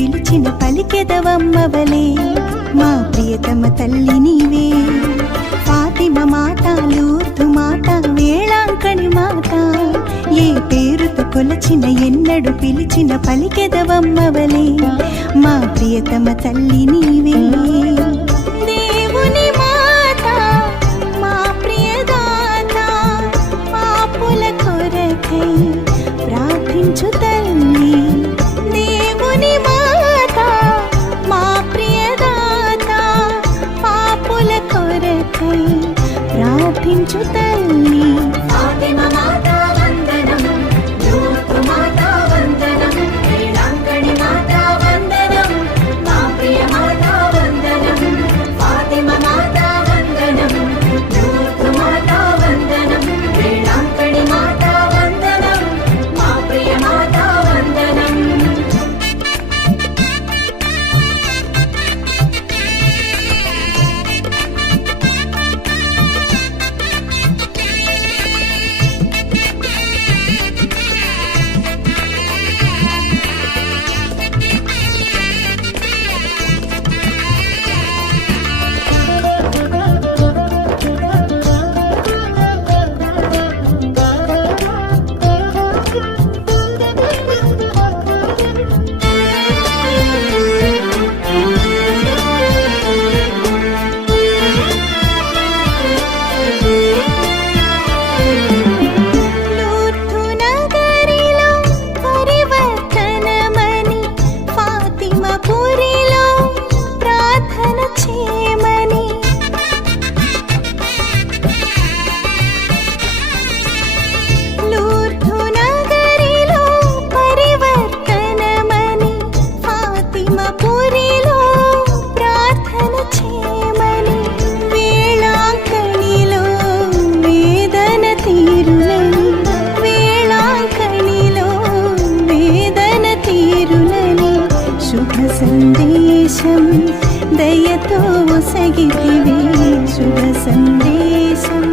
పిలిచిన పలికెదవమ్మవలే మా ప్రియతమ తల్లి నీవే. ఫాతిమ మాత, లూర్దు మాత, వేళాంకణి మాత, ఏ పేరుతో కొలచిన ఎన్నడు పిలిచిన పలికెదవమ్మవలే మా ప్రియతమ తల్లి నీవే. దేవుని మాత, మా ప్రియదాత, పాపుల కొరకై ప్రార్థించు తల్లి. దేవుని మాత, మా ప్రియదాత, పాపుల కొరకై ప్రార్థించు తల్లి. ఫాతిమ మాత వందనం, లూర్దు మాత వందనం, వేళాంకణి మాత వందనం, మా ప్రియ మాత వందనం. ఫాతిమ మాత వందనం, లూర్దు మాత వందనం, వేళాంకణి మాత వందనం, మా ప్రియ మాత వందనం. లూర్దు నగరిలో పరివర్తనమని, ఫాతిమపురిలో ప్రార్థన చేయమని, లూర్దు నగరిలో పరివర్తనమని, ఫాతిమపురిలో ప్రార్థన చేయమని, వేళాంకణిలో వేదన తీరులని, వేళాంకణిలో వేదన తీరులని, శుభ సందేశం దయతో ఒసగితివే, శుభ సందేశం